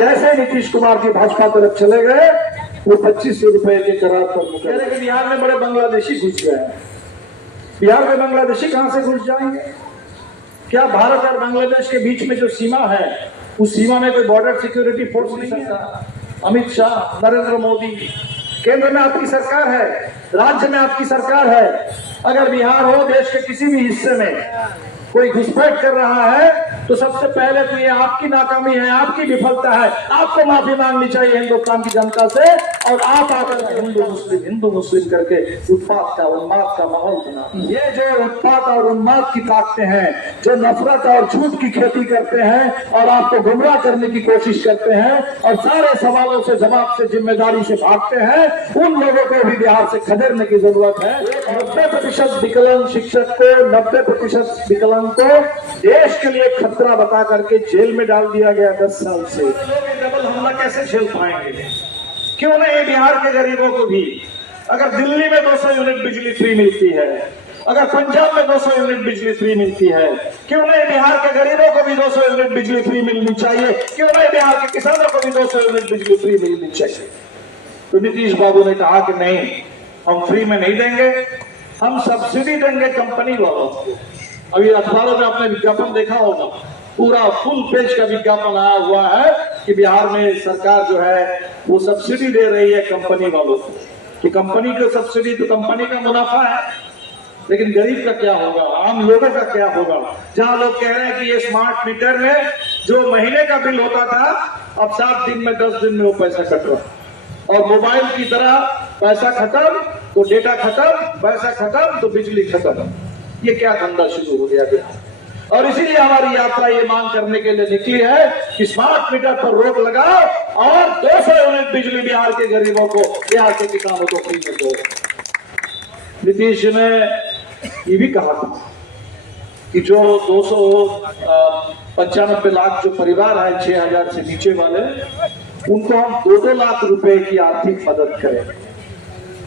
जैसे नीतीश कुमार की भाजपा तरफ चले गए वो 2500 रुपए के करार पर कह रहे कि बिहार में बड़े बांग्लादेशी घुस गए। बिहार में बांग्लादेशी कहां से घुस जाएंगे? क्या भारत और बांग्लादेश के बीच में जो सीमा है उस सीमा में कोई बॉर्डर सिक्योरिटी फोर्स नहीं है? अमित शाह, नरेंद्र मोदी, केंद्र में आपकी सरकार है, राज्य में आपकी सरकार है। अगर बिहार हो देश के किसी भी हिस्से में कोई घुसपैठ कर रहा है तो सबसे पहले तो ये आपकी नाकामी है, आपकी विफलता है। आपको माफी मांगनी चाहिए हिंदुस्तान की जनता से और आप आकर हिंदू मुस्लिम करके उत्पात का उन्माद का माहौल बना। ये जो उत्पात और उन्माद की ताकतें हैं, जो नफरत और झूठ की खेती करते हैं और आपको गुमराह करने की कोशिश करते हैं और सारे सवालों से जवाब से जिम्मेदारी से भागते हैं, उन लोगों को भी बिहार से खदेड़ने की जरूरत है। 90% विकलांग शिक्षक को, 90% विकलांग को देश के लिए खतरा बता करके जेल में डाल दिया गया 10 साल से। लोग डबल हमला कैसे झेल पाएंगे? क्यों नहीं बिहार के गरीबों को भी, अगर दिल्ली में 200 यूनिट बिजली फ्री मिलती है, अगर पंजाब में 200 यूनिट बिजली फ्री मिलती है, क्यों नहीं बिहार के गरीबों को भी 200 यूनिट बिजली फ्री मिलनी चाहिए? क्यों नहीं बिहार के किसानों को भी 200 यूनिट बिजली फ्री मिलनी चाहिए? तो नीतीश बाबू ने कहा कि नहीं, हम फ्री में नहीं देंगे, हम सब्सिडी देंगे कंपनी वालों को। अभी अखबारों में आपने विज्ञापन देखा होगा, पूरा फुल पेज का विज्ञापन आया हुआ है कि बिहार में सरकार जो है वो सब्सिडी दे रही है कंपनी वालों को। तो कंपनी को सब्सिडी तो कंपनी का मुनाफा है, लेकिन गरीब का क्या होगा, आम लोगों का क्या होगा? जहां लोग कह रहे हैं कि ये स्मार्ट मीटर में जो महीने का बिल होता था अब 7 दिन में 10 दिन में वो पैसा कट रहा, और मोबाइल की तरह पैसा खत्म तो डेटा खत्म, पैसा खत्म तो बिजली खत्म। ये क्या धंधा शुरू हो गया बिहार? और इसीलिए हमारी यात्रा ये मांग करने के लिए निकली है कि स्मार्ट मीटर पर रोक लगाओ और 200 यूनिट बिजली बिहार के गरीबों को, बिहार के किसानों को फ्री में दो। नीतीश जी ने ये भी कहा था कि जो 295 लाख जो परिवार है 6000 से नीचे वाले, उनको हम 2-2 लाख रुपए की आर्थिक मदद करें।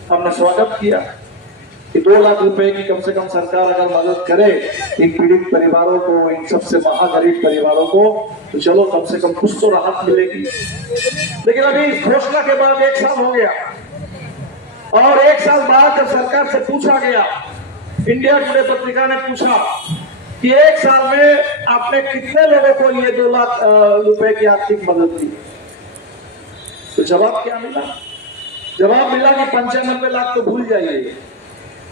हमने स्वागत किया कि 2 लाख रुपए की कम से कम सरकार अगर मदद करे इन पीड़ित परिवारों को, इन सबसे महागरीब परिवारों को, तो चलो कम से कम कुछ तो राहत मिलेगी। लेकिन अभी इस घोषणा के बाद 1 साल हो गया और 1 साल बाद जब सरकार से पूछा गया, इंडिया टुडे पत्रिका ने पूछा कि 1 साल में आपने कितने लोगों को ये 2 लाख रुपए की आर्थिक मदद दी, तो जवाब क्या मिला? जवाब मिला कि 95 लाख तो भूल जाइए,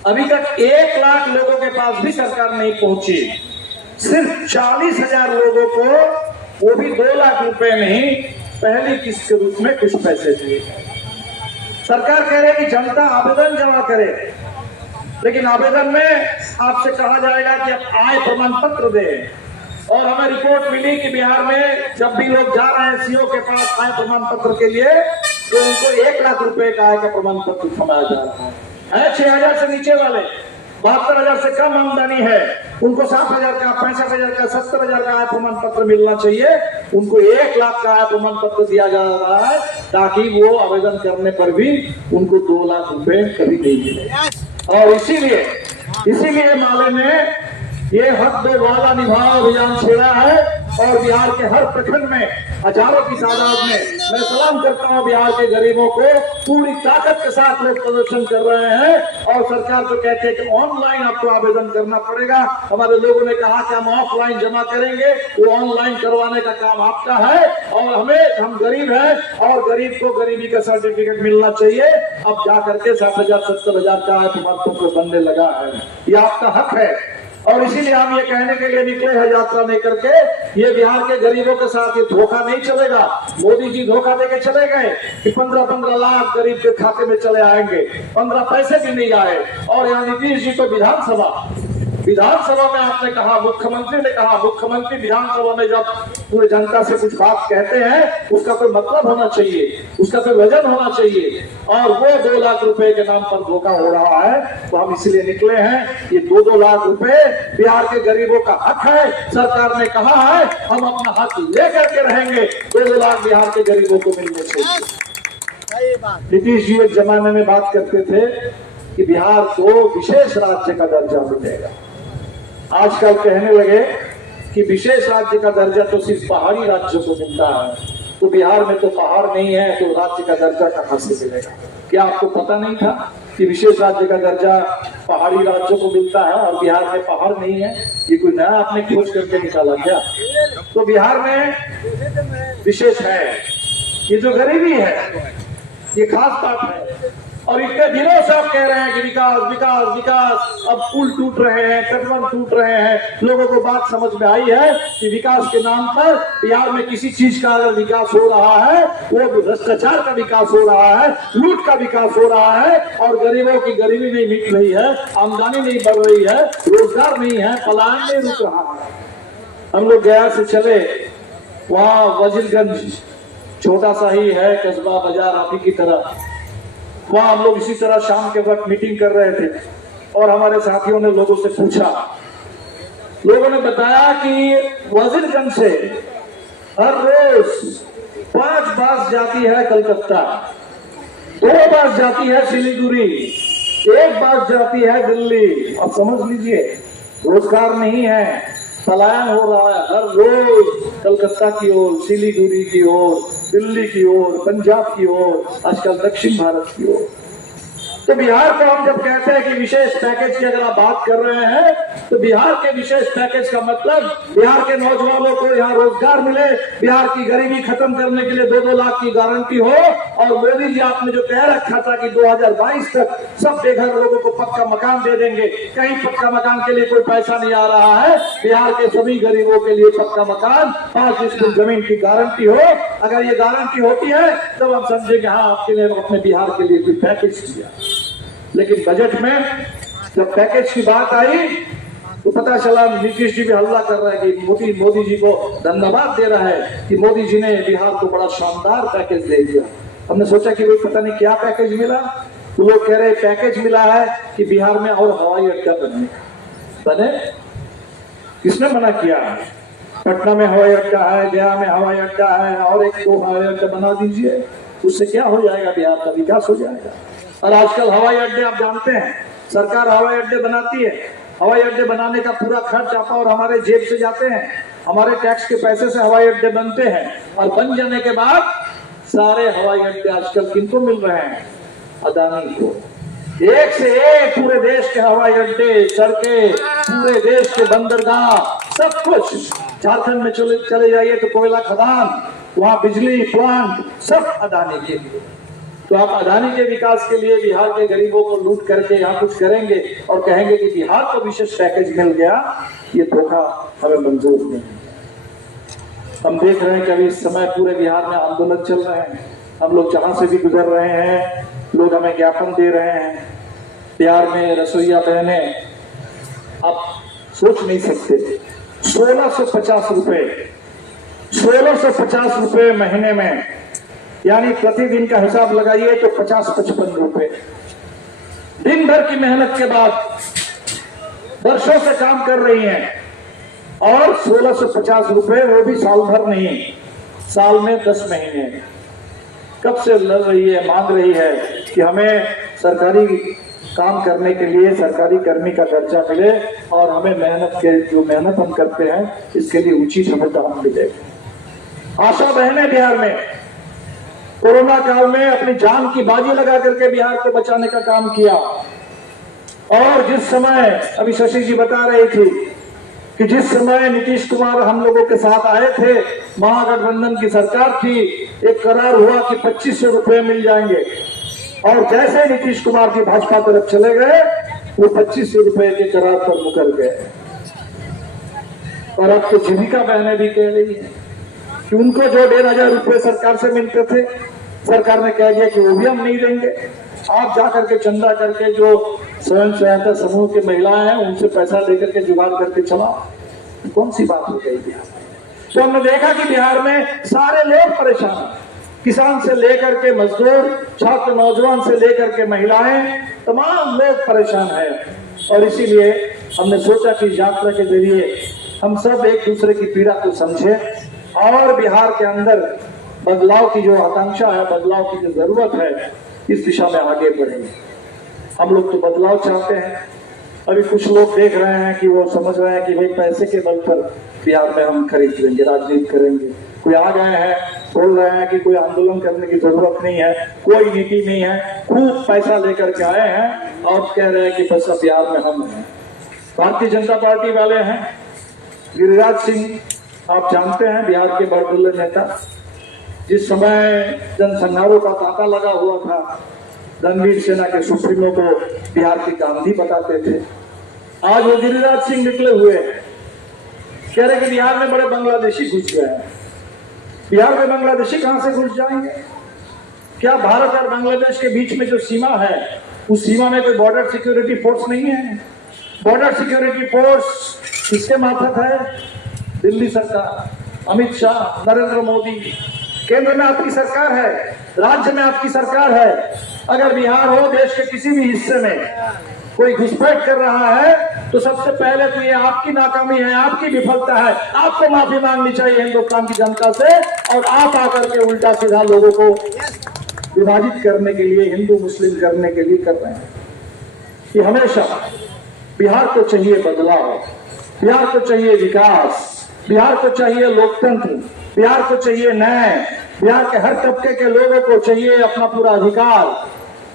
अभी तक 1 लाख लोगों के पास भी सरकार नहीं पहुंची। सिर्फ 40,000 लोगों को, वो भी 2 लाख रुपए नहीं, पहली किस्त के रूप में कुछ पैसे दिए। सरकार कह रही है कि जनता आवेदन जमा करे, लेकिन आवेदन में आपसे कहा जाएगा कि आप आय प्रमाण पत्र दें। और हमें रिपोर्ट मिली कि बिहार में जब भी लोग जा रहे हैं सीओ के पास आय प्रमाण पत्र के लिए, तो उनको 1 लाख रुपए का आय का प्रमाण पत्र थमाया जा रहा है। 6000 से नीचे वाले, 72,000 से कम आमदनी है, उनको 7,000 का, 65,000 का, 70,000 का आय प्रमाण पत्र मिलना चाहिए। उनको 1 लाख का आय प्रमाण पत्र दिया जा रहा है ताकि वो आवेदन करने पर भी उनको 2 लाख रुपए कभी नहीं मिले। और इसीलिए माले ने ये हक दो वादा निभाओ अभियान छेड़ा है और बिहार के हर प्रखंड में हजारों की तादाद में मैं सलाम करता हूं बिहार के गरीबों को, पूरी ताकत के साथ लोग प्रदर्शन कर रहे हैं। और सरकार तो कहती है कि ऑनलाइन आपको आवेदन करना पड़ेगा। हमारे लोगों ने कहा कि हम ऑफलाइन जमा करेंगे, वो ऑनलाइन करवाने का काम आपका है। और हम गरीब हैं और गरीब को गरीबी का सर्टिफिकेट मिलना चाहिए। अब जाकर के 60,000 70,000 का प्रमाण पत्र बनने लगा है, ये आपका हक है। और इसीलिए हम ये कहने के लिए निकले हैं यात्रा लेकर के, ये बिहार के गरीबों के साथ ये धोखा नहीं चलेगा। मोदी जी धोखा देके चले गए कि 15-15 लाख गरीब के खाते में चले आएंगे, 15 पैसे भी नहीं आए। और यहाँ नीतीश जी तो विधानसभा में आपने कहा, मुख्यमंत्री ने कहा, मुख्यमंत्री विधानसभा में जब पूरे जनता से कुछ बात कहते हैं उसका कोई मतलब होना चाहिए, उसका कोई वजन होना चाहिए। और वो 2 लाख रुपए के नाम पर धोखा हो रहा है। तो हम इसलिए निकले हैं, ये 2-2 लाख रुपए बिहार के गरीबों का हक है। सरकार ने कहा है हम अपना हक लेकर के रहेंगे, 2-2 लाख बिहार के गरीबों को मिलने चाहिए। नीतीश जी एक जमाने में बात करते थे कि बिहार को विशेष राज्य का दर्जा मिलेगा। आजकल कहने लगे कि विशेष राज्य का दर्जा तो सिर्फ पहाड़ी राज्यों को मिलता है, तो बिहार में तो पहाड़ नहीं है तो राज्य का दर्जा कहां से मिलेगा? क्या आपको पता नहीं था कि विशेष राज्य का दर्जा पहाड़ी राज्यों को मिलता है और बिहार में पहाड़ नहीं है? ये कोई नया आपने खोज करके निकाला क्या? तो बिहार में विशेष है, ये जो गरीबी है ये खास बात है। और इतने दिनों से आप कह रहे हैं कि विकास विकास विकास, अब पुल टूट रहे हैं, तटबंध टूट रहे हैं। लोगों को बात समझ में आई है कि विकास के नाम पर बिहार में किसी चीज का अगर विकास हो रहा है वो भ्रष्टाचार का विकास हो रहा है, लूट का विकास हो रहा है, और गरीबों की गरीबी नहीं मिट रही है, आमदनी नहीं बढ़ रही है, रोजगार नहीं है, पलायन नहीं रुक रहा है। हम लोग गया से चले, वहाँ वजीरगंज छोटा सा ही है कस्बा, बाजार आप ही की तरह, वहां हम लोग इसी तरह शाम के वक्त मीटिंग कर रहे थे और हमारे साथियों ने लोगों से पूछा। लोगों ने बताया कि वजीरगंज से हर रोज 5 बस जाती है कलकत्ता, 2 बस जाती है सिलीगुड़ी, 1 बस जाती है दिल्ली। अब समझ लीजिए, रोजगार नहीं है, पलायन हो रहा है हर रोज कलकत्ता की ओर, सिलीगुड़ी की ओर, दिल्ली की ओर, पंजाब की ओर, आजकल दक्षिण भारत की ओर। तो बिहार को हम जब कहते हैं कि विशेष पैकेज की अगर आप बात कर रहे हैं, तो बिहार के विशेष पैकेज का मतलब बिहार के नौजवानों को यहाँ रोजगार मिले, बिहार की गरीबी खत्म करने के लिए 2-2 लाख की गारंटी हो। और मोदी जी आपने जो कह रखा था कि 2022 तक सब बेघर लोगों को पक्का मकान दे देंगे, कहीं पक्का मकान के लिए कोई पैसा नहीं आ रहा है। बिहार के सभी गरीबों के लिए पक्का मकान, 5 स्कूल जमीन की गारंटी हो। अगर ये गारंटी होती है तब हम समझेंगे हाँ आपके लिए अपने बिहार के लिए कोई पैकेज किया। लेकिन बजट में जब पैकेज की बात आई तो पता चला नीतीश जी भी हल्ला कर रहे हैं कि मोदी जी को धन्यवाद दे रहा है कि मोदी जी ने बिहार को बड़ा शानदार पैकेज दे दिया। हमने सोचा कि भाई पता नहीं क्या पैकेज मिला, तो लोग कह रहे पैकेज मिला है कि बिहार में और हवाई अड्डा बने। किसने मना किया? पटना में हवाई अड्डा है, गया में हवाई अड्डा है, और एक 2 हवाई अड्डा बना दीजिए, उससे क्या हो जाएगा? बिहार का विकास हो जाएगा। और आजकल हवाई अड्डे आप जानते हैं, सरकार हवाई अड्डे बनाती है, हवाई अड्डे बनाने का पूरा खर्च आपका और हमारे जेब से जाते हैं, हमारे टैक्स के पैसे से हवाई अड्डे बनते हैं। और बन जाने के बाद सारे हवाई अड्डे आजकल किनको मिल रहे हैं? अदानी को। एक से एक पूरे देश के हवाई अड्डे, सड़कें, पूरे देश के बंदरगाह, सब कुछ। झारखंड में चले जाइए तो कोयला खदान, वहां बिजली प्लांट, सब अदानी के लिए। तो आप अदानी के विकास के लिए बिहार के गरीबों को लूट करके यहाँ कुछ करेंगे और कहेंगे कि बिहार को विशेष पैकेज मिल गया, ये धोखा हमें मंजूर नहीं। हम देख रहे हैं कि अभी इस समय पूरे बिहार में आंदोलन चल रहे हैं, हम लोग जहां से भी गुजर रहे हैं लोग हमें ज्ञापन दे रहे हैं। बिहार में रसोईया बहनें, आप सोच नहीं सकते, 1650 रुपए महीने में, यानी प्रतिदिन का हिसाब लगाइए तो 50-55 रुपए। दिन भर की मेहनत के बाद वर्षों से काम कर रही हैं और 1650 रुपए, वो भी साल भर नहीं, साल में 10 महीने। कब से लड़ रही है, मांग रही है कि हमें सरकारी काम करने के लिए सरकारी कर्मी का दर्जा मिले और हमें जो मेहनत हम करते हैं इसके लिए उचित हमें दाम मिले। आशा बहनें बिहार में कोरोना काल में अपनी जान की बाजी लगा करके बिहार को बचाने का काम किया। और जिस समय अभी शशि जी बता रही थी कि जिस समय नीतीश कुमार हम लोगों के साथ आए थे, महागठबंधन की सरकार थी, एक करार हुआ कि 2500 रुपए मिल जाएंगे, और जैसे नीतीश कुमार की भाजपा तरफ चले गए वो 2500 रुपए के करार पर मुकर गए। और अब तो जीविका बहनें भी कह रही है कि उनको जो 1500 रुपए सरकार से मिलते थे, सरकार ने कह दिया कि वो भी हम नहीं देंगे, आप जा करके चंदा करके जो स्वयं सहायता समूह की महिलाएं हैं उनसे पैसा लेकर के जुगाड़ करके चलाओ। कौन सी बात हो गई बिहार में? तो हमने देखा कि बिहार में सारे लोग परेशान हैं, किसान से लेकर के मजदूर, छात्र, नौजवान से लेकर के महिलाएं, तमाम लोग परेशान हैं। और इसीलिए हमने सोचा कि यात्रा के जरिए हम सब एक दूसरे की पीड़ा को समझें और बिहार के अंदर बदलाव की जो आकांक्षा है, बदलाव की जो जरूरत है, इस दिशा में आगे बढ़ेंगे। हम लोग तो बदलाव चाहते हैं। अभी कुछ लोग देख रहे हैं कि वो समझ रहे हैं कि भाई पैसे के बल पर बिहार में हम खरीद लेंगे, राजनीति करेंगे। कोई आ गए हैं, बोल रहे हैं कि कोई आंदोलन करने की जरूरत नहीं है, कोई नीति नहीं है, खूब पैसा लेकर के आए हैं और कह रहे हैं कि बस अब बिहार में हम हैं। भारतीय जनता पार्टी वाले हैं, गिरिराज सिंह आप जानते हैं, बिहार के बहुदलीय नेता, जिस समय जनसंहारों का तांता लगा हुआ था, रणवीर सेना के सुप्रीमो को बिहार के गांधी बताते थे। आज वो गिरिराज सिंह निकले हुए हैं, कह रहे कि बिहार में बड़े बांग्लादेशी घुस गए हैं। बिहार में बांग्लादेशी कहां से घुस जाएंगे? क्या भारत और बांग्लादेश के बीच में जो सीमा है, उस सीमा में कोई बॉर्डर सिक्योरिटी फोर्स नहीं है? बॉर्डर सिक्योरिटी फोर्स किसके मार्फत है? दिल्ली सरकार, अमित शाह, नरेंद्र मोदी, केंद्र में आपकी सरकार है, राज्य में आपकी सरकार है। अगर बिहार हो, देश के किसी भी हिस्से में कोई घुसपैठ कर रहा है तो सबसे पहले तो ये आपकी नाकामी है, आपकी विफलता है। आपको माफी मांगनी चाहिए हिंदुस्तान की जनता से, और आप आकर के उल्टा सीधा लोगों को विभाजित करने के लिए, हिंदू मुस्लिम करने के लिए कर रहे हैं। कि हमेशा बिहार को चाहिए बदलाव, बिहार को चाहिए विकास, बिहार को चाहिए लोकतंत्र, बिहार को चाहिए न्याय, बिहार के हर तबके के लोगों को चाहिए अपना पूरा अधिकार।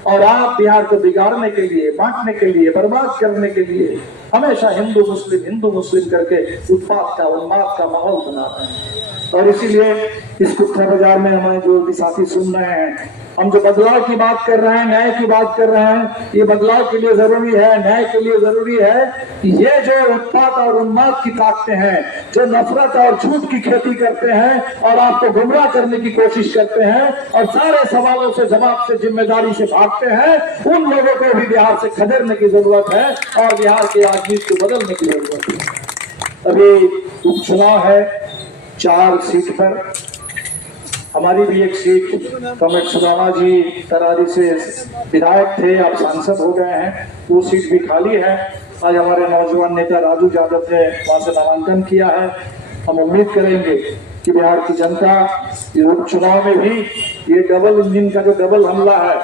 और आप बिहार को बिगाड़ने के लिए, बांटने के लिए, बर्बाद करने के लिए हमेशा हिंदू मुस्लिम करके उत्पात का, उन्माद का माहौल बना रहे हैं। और इसीलिए इस कुत्ता बाजार में हमें जो भी साथी सुन रहे हैं, हम जो बदलाव की बात कर रहे हैं, न्याय की बात कर रहे हैं, ये बदलाव के लिए जरूरी है, न्याय के लिए जरूरी है कि ये जो उत्पात और उन्माद की ताकतें हैं, जो नफरत और झूठ की खेती करते हैं और आपको गुमराह करने की कोशिश करते हैं और सारे सवालों से, जवाब से, जिम्मेदारी से भागते हैं, उन लोगों को भी बिहार से खदेड़ने की जरूरत है और बिहार के राजनीति को बदलने की जरूरत है। अभी उपचुनाव है 4 सीट पर, हमारी भी एक सीट, कॉमरेड सुदामा जी तरारी से विधायक थे, अब सांसद हो गए हैं, वो सीट भी खाली है। आज हमारे नौजवान नेता राजू यादव ने वहां से नामांकन किया है। हम उम्मीद करेंगे कि बिहार की जनता इस उपचुनाव में भी ये डबल इंजन का जो डबल हमला है,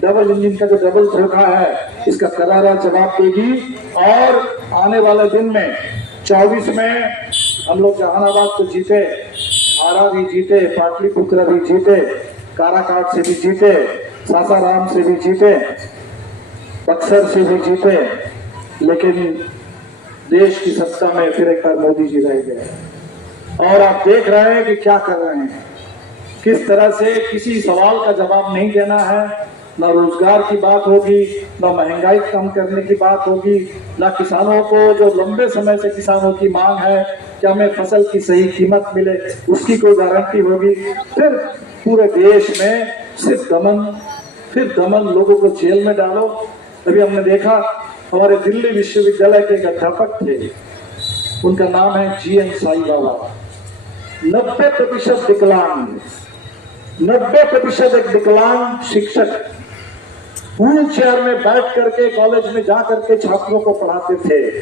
डबल इंजन का जो डबल धोखा है, इसका करारा जवाब देगी। और आने वाले दिन में 24 में हम लोग जहानाबाद तो जीते, आरा भी जीते, पाटलिपुत्र भी जीते, काराकाट से भी जीते, सासाराम से भी जीते, बक्सर से भी जीते, लेकिन देश की सत्ता में फिर एक बार मोदी जी रह गए। और आप देख रहे हैं कि क्या कर रहे हैं, किस तरह से किसी सवाल का जवाब नहीं देना है। न रोजगार की बात होगी, न महंगाई कम करने की बात होगी, न किसानों को जो लंबे समय से किसानों की मांग है कि हमें फसल की सही कीमत मिले, उसकी कोई गारंटी होगी। फिर पूरे देश में सिर्फ दमन, लोगों को जेल में डालो। अभी हमने देखा, हमारे दिल्ली विश्वविद्यालय के एक अध्यापक थे, उनका नाम है GN साई बाबा। 90% विकलांग, 90% एक विकलांग शिक्षक व्हील चेयर में बैठ करके कॉलेज में जा करके छात्रों को पढ़ाते थे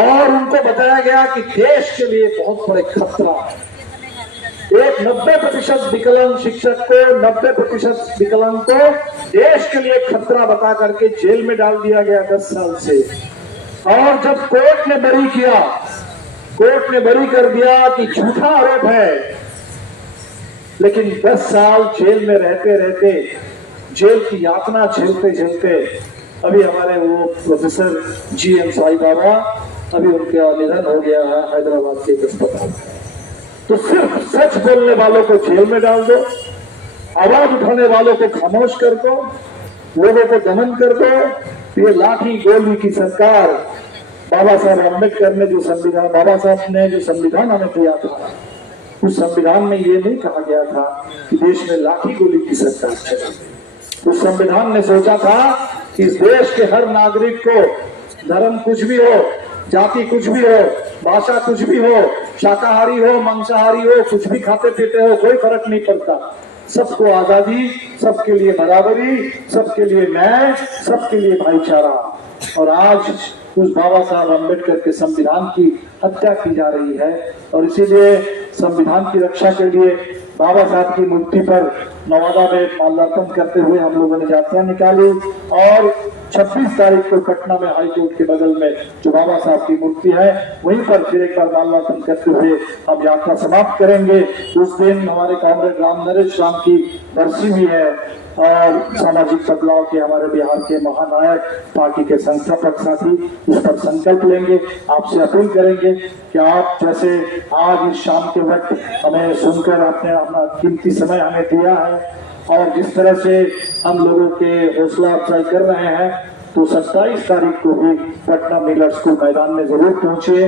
और उनको बताया गया कि देश के लिए बहुत बड़े खतरा है। एक 90% विकलांग शिक्षक को, 90% विकलांग को देश के लिए खतरा बता करके जेल में डाल दिया गया 10 साल से। और जब कोर्ट ने बरी कर दिया कि झूठा आरोप है, लेकिन 10 साल जेल में रहते रहते, जेल की यातना झेलते अभी हमारे वो प्रोफेसर GN साई बाबा, अभी उनका निधन हो गया है हैदराबाद के एक अस्पताल। तो सिर्फ सच बोलने वालों को जेल में डाल दो, आवाज उठाने वालों को खामोश कर दो, लोगों को दमन कर दो। ये लाठी गोली की सरकार, बाबा साहब अम्बेडकर ने जो संविधान, बाबा साहब ने जो संविधान हमें दिया था, उस संविधान में ये नहीं कहा गया था कि देश में लाठी गोली की सरकार चले। उस संविधान ने सोचा था कि इस देश के हर नागरिक को, धर्म कुछ भी हो, जाति कुछ भी हो, भाषा कुछ भी हो, शाकाहारी हो, मांसाहारी हो, कुछ भी खाते पीते हो, कोई फर्क नहीं पड़ता, सबको आजादी, सबके लिए बराबरी, सबके लिए न्याय, सबके लिए भाईचारा। और आज उस बाबा साहब अम्बेडकर के संविधान की हत्या की जा रही है। और इसीलिए संविधान की रक्षा के लिए बाबा साहब की मूर्ति पर नवादा में माल्यार्पण करते हुए हम लोगों ने यात्रा निकाली और 26 तारीख को पटना में हाई कोर्ट के बगल में जो बाबा साहब की मूर्ति है वहीं पर फिर एक बार माल्यार्पण करते हुए हम यात्रा समाप्त करेंगे। उस दिन हमारे कॉमरेड राम नरेश राम की बरसी भी है और सामाजिक बदलाव के हमारे बिहार के महानायक पार्टी के संस्थापक साथी इस पर संकल्प लेंगे। आपसे अपील करेंगे कि आप जैसे आज इस शाम के वक्त हमें सुनकर आपने अपना कीमती समय हमें दिया है और जिस तरह से हम लोगों के हौसला अफजाई कर रहे हैं तो 27 तारीख को भी पटना मिलर स्कूल मैदान में जरूर पहुंचे।